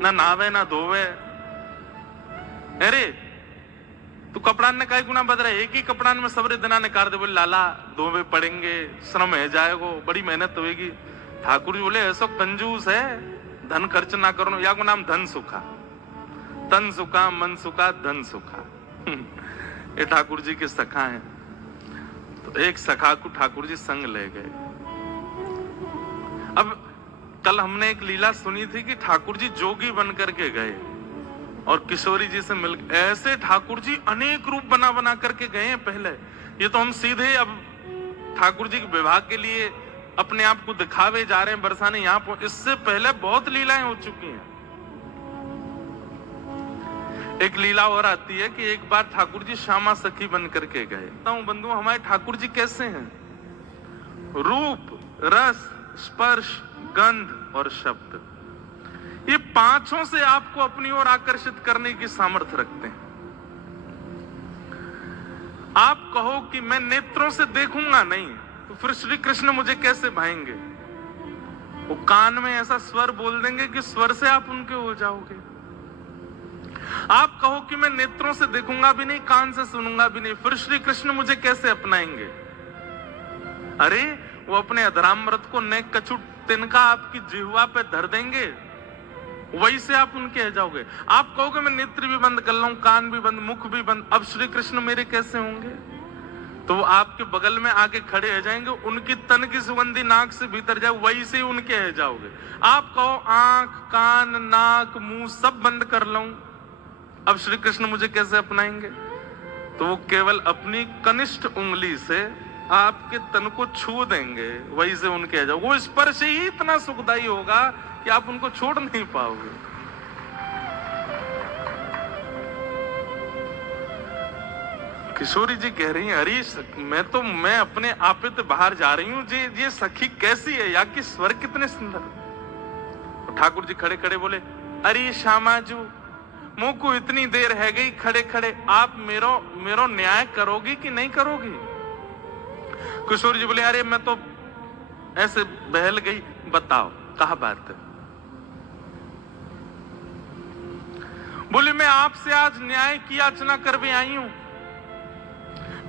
ना नहावे ना धोवे। अरे तू कपड़ा ने काय गुना बदल एक ही कपड़ा में सबरे दिना ने कर दे, बोले लाला धोवे पड़ेंगे, श्रम है जाएगो, बड़ी मेहनत होगी। ठाकुर जी बोले ऐसा कंजूस है, धन खर्च ना करो, या को नाम धन सुखा, तन सुखा मन सुखा धन सुखा। ये ठाकुर जी के सखा हैं। तो एक सखा को ठाकुर जी संग ले गए। अब कल हमने एक लीला सुनी थी कि ठाकुर जी जोगी बन करके गए और किशोरी जी से मिल, ऐसे ठाकुर जी अनेक रूप बना बना करके गए हैं पहले। ये तो हम सीधे अब ठाकुर जी के विवाह के लिए अपने आप को दिखावे जा रहे हैं, बरसाने यहाँ इससे पहले बहुत लीलाएं हो चुकी हैं। एक लीला और आती है कि एक बार ठाकुर जी श्यामा सखी बन करके गए। बंधु हमारे ठाकुर जी कैसे हैं? रूप, रस, स्पर्श, गंध और शब्द, ये पांचों से आपको अपनी ओर आकर्षित करने की सामर्थ्य रखते हैं। आप कहो कि मैं नेत्रों से देखूंगा नहीं, तो फिर श्री कृष्ण मुझे कैसे भाएंगे? वो कान में ऐसा स्वर बोल देंगे कि स्वर से आप उनके हो जाओगे। आप कहो कि मैं नेत्रों से देखूंगा भी नहीं, कान से सुनूंगा भी नहीं, फिर श्री कृष्ण मुझे कैसे अपनाएंगे? अरे वो अपने अधरामृत को नेक कछु तिनका आपकी जिह्वा पे धर देंगे, वही से आप उनके हो जाओगे। आप कहोगे मैं नेत्र भी बंद कर लूं, कान भी बंद, मुख भी बंद, अब श्री कृष्ण मेरे कैसे होंगे? तो वो आपके बगल में आके खड़े हो जाएंगे, उनकी तन की सुगंधी नाक से भीतर जाए, वही से उनके हो जाओगे। आप कहो आंख, कान, नाक, मुंह सब बंद कर लूं, अब श्री कृष्ण मुझे कैसे अपनाएंगे? तो वो केवल अपनी कनिष्ठ उंगली से आपके तन को छू देंगे, वही से उनके आ जाओगे। वो स्पर्श ही इतना सुखदायी होगा कि आप उनको छोड़ नहीं पाओगे। किशोरी जी कह रही हैं, अरे मैं अपने आप पे बाहर जा रही हूं, ये सखी कैसी है, या कि स्वर कितने सुंदर। ठाकुर जी खड़े खड़े बोले, अरे श्यामाजू मुंह को इतनी देर है गई खड़े खड़े, आप मेरो न्याय करोगी कि नहीं करोगी? किशोरी जी बोले, अरे मैं तो ऐसे बहल गई, बताओ कहा बात है? बोले मैं आपसे आज न्याय की याचना करके आई हूं।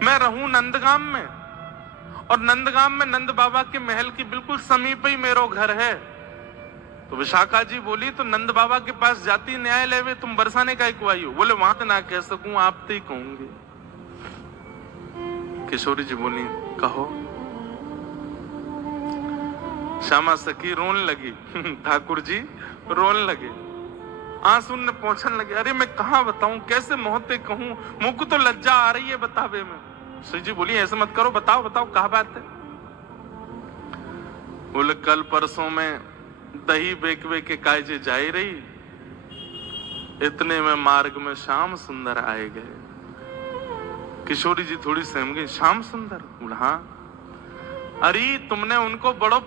मैं रहूं नंदगाम में, और नंदगाम में नंद बाबा के महल के बिल्कुल समीप ही मेरा घर है। तो विशाखा जी बोली, तो नंद बाबा के पास जाती न्याय लेवे, तुम बरसाने का एक आई हो? बोले वहां तो ना कह सकूं, आप तो ही कहूंगी। किशोरी जी बोली, कहो। श्यामा सखी रोने लगी, ठाकुर जी रोने लगे, आंसू ने पहुंचने लगे। अरे मैं कहां बताऊं, कैसे मोहते कहूं, मुझ को तो लज्जा आ रही है बतावे में। श्री जी बोली, ऐसे मत करो, बताओ बताओ कहा बात है? बोले कल परसों में दही बेकवे के कायजे जाई रही, इतने में मार्ग में श्याम सुंदर आए गए। किशोरी जी थोड़ी सहम गई, श्याम सुंदर? बोला हाँ। अरे तुमने उनको बड़ो